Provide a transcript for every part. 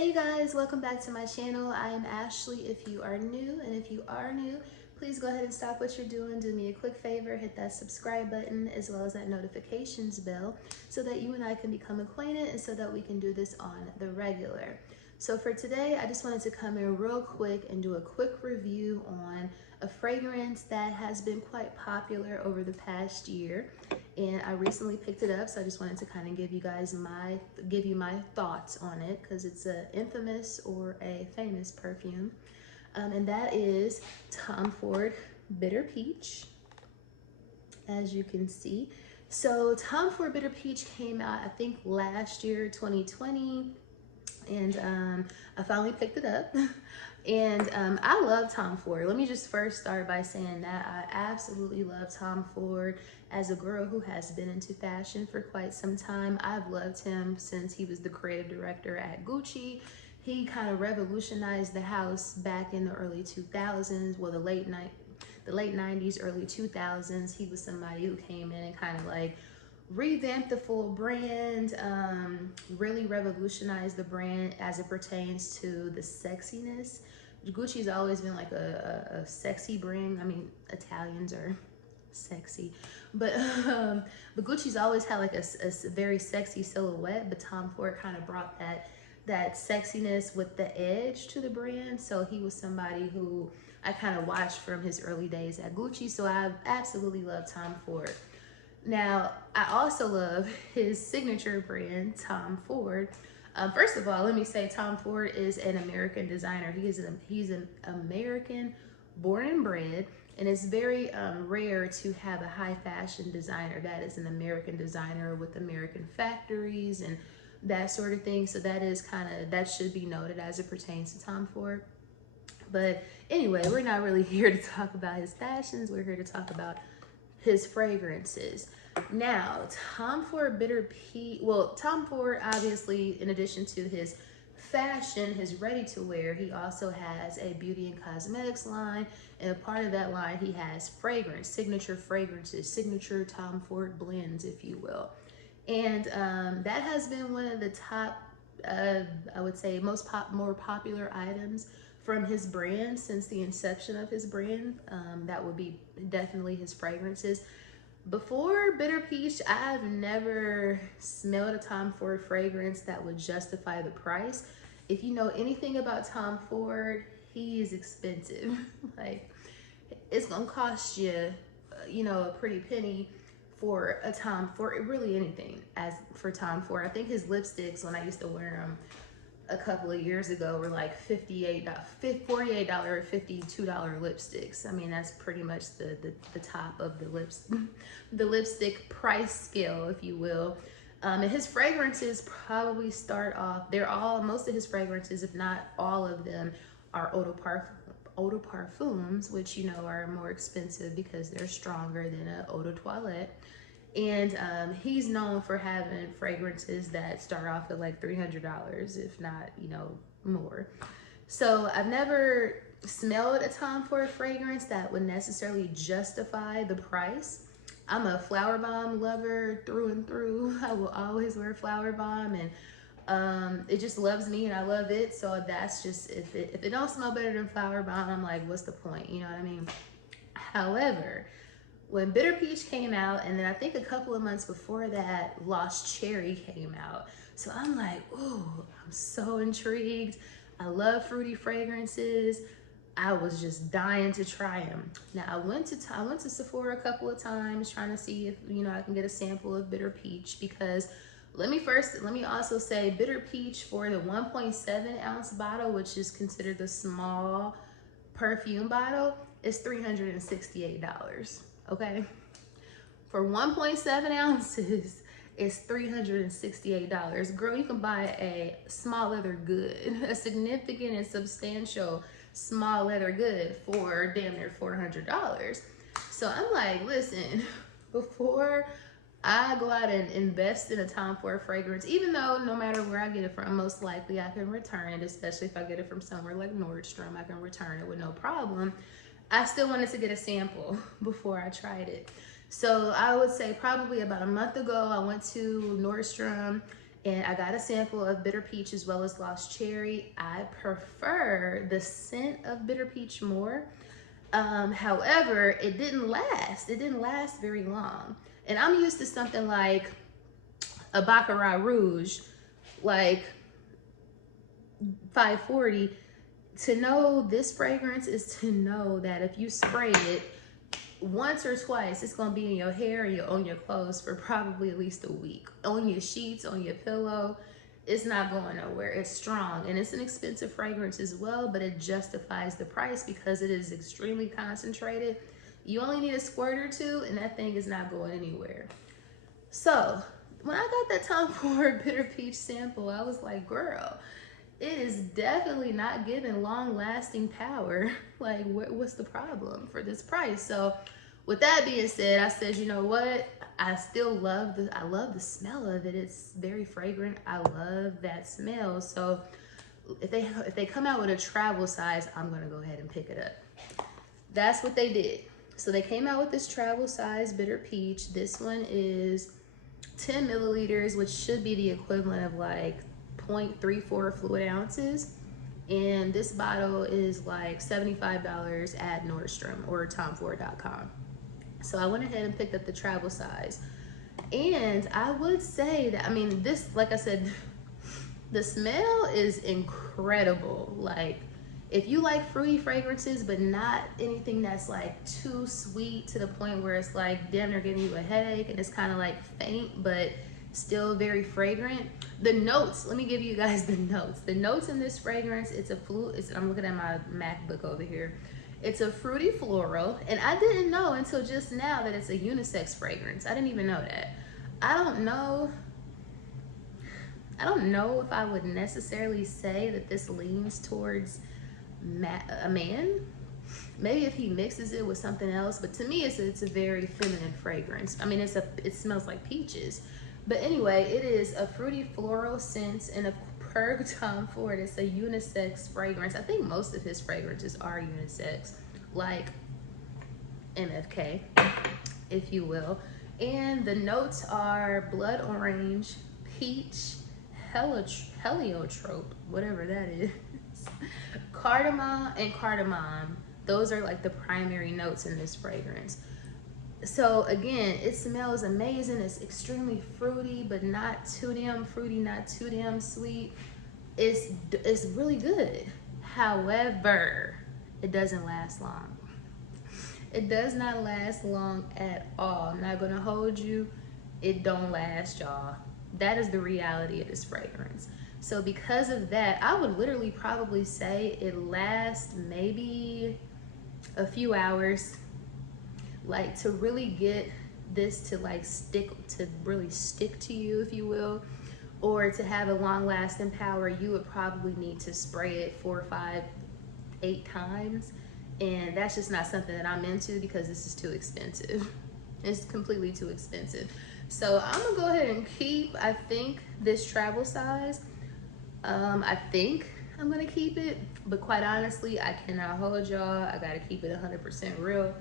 Hey you guys, welcome back to my channel. I am Ashley if you are new, and if you are new, please go ahead and stop what you're doing. Do me a quick favor, hit that subscribe button as well as that notifications bell so that you and I can become acquainted and so that we can do this on the regular. So for today, I just wanted to come in real quick and do a quick review on a fragrance that has been quite popular over the past year. And I recently picked it up, so I just wanted to kind of give you guys my thoughts on it because it's an infamous or a famous perfume, and that is Tom Ford Bitter Peach, as you can see. So Tom Ford Bitter Peach came out, I think, last year, 2020, and I finally picked it up. And I love Tom Ford. Let me just first start by saying that I absolutely love Tom Ford. As a girl who has been into fashion for quite some time, I've loved him since he was the creative director at Gucci. He kind of revolutionized the house back in the early 2000s, well, the late 90s, early 2000s. He was somebody who came in and kind of like revamped the full brand, really revolutionized the brand as it pertains to the sexiness. Gucci's always been like a sexy brand. I mean, Italians are sexy, but Gucci's always had like a very sexy silhouette, but Tom Ford kind of brought that sexiness with the edge to the brand. So he was somebody who I kind of watched from his early days at Gucci. So I absolutely love Tom Ford. Now, I also love his signature brand, Tom Ford. First of all, let me say Tom Ford is an American designer. He's an American born and bred, and it's very rare to have a high fashion designer that is an American designer with American factories and that sort of thing. So that should be noted as it pertains to Tom Ford. But anyway, we're not really here to talk about his fashions. We're here to talk about his fragrances. Now, Tom Ford Bitter Peach, well, Tom Ford, obviously, in addition to his fashion, his ready-to-wear, he also has a beauty and cosmetics line, and a part of that line, he has signature fragrances, signature Tom Ford blends, if you will. And that has been one of the top, I would say, more popular items from his brand since the inception of his brand. That would be definitely his fragrances. Before Bitter Peach, I've never smelled a Tom Ford fragrance that would justify the price. If you know anything about Tom Ford, he is expensive. Like, it's gonna cost you, a pretty penny for a Tom Ford, really anything as for Tom Ford. I think his lipsticks, when I used to wear them a couple of years ago, were like $48 or $52 lipsticks. I mean, that's pretty much the top of the lipstick price scale, if you will. And his fragrances probably start off, most of his fragrances, if not all of them, are eau de parfums, which are more expensive because they're stronger than an eau de toilette. And he's known for having fragrances that start off at like $300, if not, more. So I've never smelled a Tom Ford fragrance that would necessarily justify the price. I'm a Flower Bomb lover through and through. I will always wear Flower Bomb, and it just loves me and I love it. So that's just, if it don't smell better than Flower Bomb, I'm like, what's the point? You know what I mean? However, when Bitter Peach came out, and then I think a couple of months before that, Lost Cherry came out. So I'm like, ooh, I'm so intrigued. I love fruity fragrances. I was just dying to try them. Now I went to Sephora a couple of times trying to see if I can get a sample of Bitter Peach, because let me also say Bitter Peach for the 1.7 ounce bottle, which is considered the small perfume bottle, is $368. Okay, for 1.7 ounces, it's $368. Girl, you can buy a small leather good, a significant and substantial small leather good for damn near $400. So I'm like, listen, before I go out and invest in a Tom Ford fragrance, even though no matter where I get it from, most likely I can return it, especially if I get it from somewhere like Nordstrom, I can return it with no problem. I still wanted to get a sample before I tried it. So I would say probably about a month ago, I went to Nordstrom And I got a sample of bitter peach as well as lost cherry. I prefer the scent of bitter peach more. However, it didn't last. It didn't last very long. And I'm used to something like a Baccarat Rouge, like 540. To know this fragrance is to know that if you spray it once or twice, it's gonna be in your hair and on your clothes for probably at least a week. On your sheets, on your pillow, it's not going nowhere. It's strong and it's an expensive fragrance as well, but it justifies the price because it is extremely concentrated. You only need a squirt or two and that thing is not going anywhere. So when I got that Tom Ford Bitter Peach sample, I was like, girl, it is definitely not giving long-lasting power. Like, what's the problem for this price? So with that being said, I said, you know what? I still love I love the smell of it. It's very fragrant. I love that smell. So if they come out with a travel size, I'm gonna go ahead and pick it up. That's what they did. So they came out with this travel size Bitter Peach. This one is 10 milliliters, which should be the equivalent of like 0.34 fluid ounces. And this bottle is like $75 at Nordstrom or TomFord.com. So I went ahead and picked up the travel size. And I would say that, I mean, this, like I said, the smell is incredible. Like, if you like fruity fragrances, but not anything that's like too sweet to the point where it's like damn near giving you a headache and it's kind of like faint, but still very fragrant. The notes, let me give you guys the notes. The notes in this fragrance, I'm looking at my MacBook over here. It's a fruity floral, and I didn't know until just now that it's a unisex fragrance. I didn't even know that. I don't know if I would necessarily say that this leans towards a man. Maybe if he mixes it with something else, but to me it's a very feminine fragrance. I mean, it smells like peaches. But anyway, it is a fruity floral scent, and per Tom Ford, it's a unisex fragrance. I think most of his fragrances are unisex, like MFK, if you will. And the notes are blood orange, peach, heliotrope, whatever that is, cardamom, and cardamom. Those are like the primary notes in this fragrance. So again, it smells amazing. It's extremely fruity, but not too damn fruity, not too damn sweet. It's really good. However, it doesn't last long. It does not last long at all. I'm not gonna hold you. It don't last, y'all. That is the reality of this fragrance. So because of that, I would literally probably say it lasts maybe a few hours. Like, to really get this to like really stick to you, if you will, or to have a long lasting power, you would probably need to spray it 4, 5, 8 times. And that's just not something that I'm into because this is too expensive. It's completely too expensive. So I'm gonna go ahead and keep, I think, this travel size. I think I'm gonna keep it, but quite honestly, I cannot hold y'all. I gotta keep it 100% real.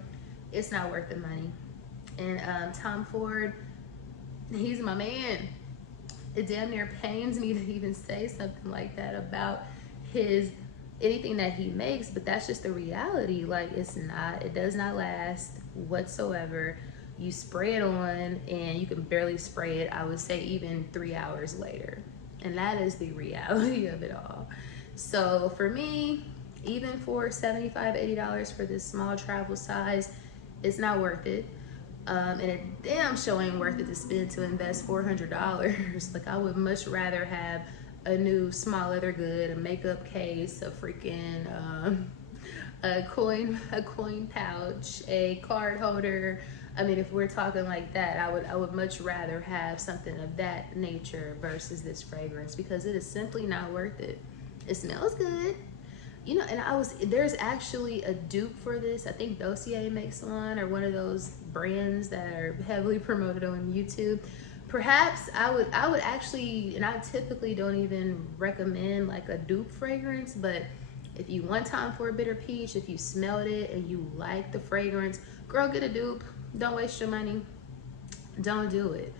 It's not worth the money. And Tom Ford, he's my man. It damn near pains me to even say something like that about anything that he makes, but that's just the reality. Like, it does not last whatsoever. You spray it on and you can barely spray it, I would say, even 3 hours later. And that is the reality of it all. So for me, even for $75, $80 for this small travel size, it's not worth it. And it damn sure ain't worth it to invest $400. Like, I would much rather have a new small leather good, a makeup case, a freaking a coin pouch, a card holder. I mean, if we're talking like that, I would much rather have something of that nature versus this fragrance, because it is simply not worth it. It smells good. You know, and there's actually a dupe for this. I think Dossier makes one, or one of those brands that are heavily promoted on YouTube. Perhaps I would actually, and I typically don't even recommend like a dupe fragrance, but if you want Tom Ford Bitter Peach, if you smelled it and you like the fragrance, girl, get a dupe. Don't waste your money. Don't do it.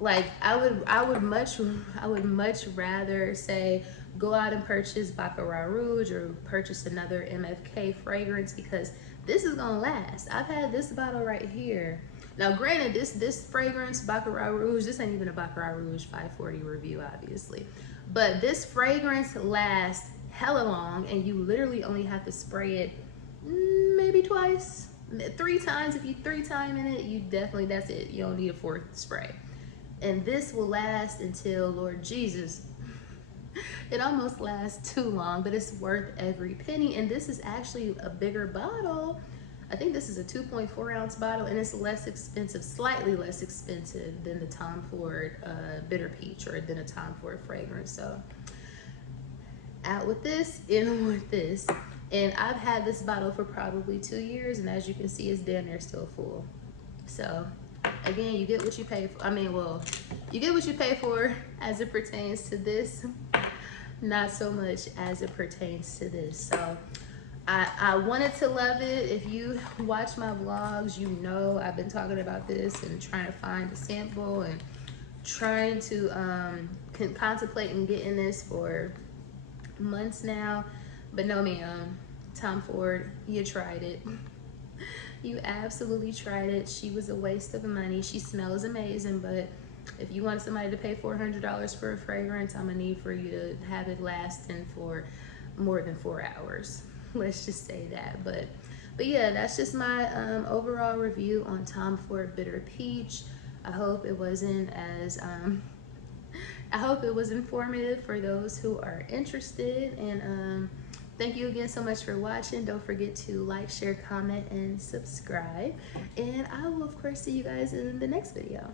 Like I would much rather say go out and purchase Baccarat Rouge or purchase another MFK fragrance, because this is gonna last. I've had this bottle right here. Now granted, this fragrance, Baccarat Rouge, this ain't even a Baccarat Rouge 540 review, obviously. But this fragrance lasts hella long, and you literally only have to spray it maybe twice, 3 times. If you 3-time in it, you definitely, that's it. You don't need a 4th spray. And this will last until, Lord Jesus, it almost lasts too long, but it's worth every penny. And this is actually a bigger bottle. I think this is a 2.4 ounce bottle, and it's less expensive, slightly less expensive than the Tom Ford Bitter Peach, or than a Tom Ford fragrance. So out with this, in with this. And I've had this bottle for probably 2 years, and as you can see, it's damn near still full. So again, you get what you pay for. I mean, well, you get what you pay for as it pertains to this, not so much as it pertains to this. So I wanted to love it. If you watch my vlogs, you know I've been talking about this and trying to find a sample and trying to contemplate and getting this for months now. But no ma'am, Tom Ford, you tried it. You absolutely tried it. She was a waste of money. She smells amazing, but if you want somebody to pay $400 for a fragrance, I'm gonna need for you to have it lasting for more than 4 hours. Let's just say that. But yeah, that's just my overall review on Tom Ford Bitter Peach. I hope it wasn't as I hope it was informative for those who are interested. And thank you again so much for watching. Don't forget to like, share, comment, and subscribe. And I will, of course, see you guys in the next video.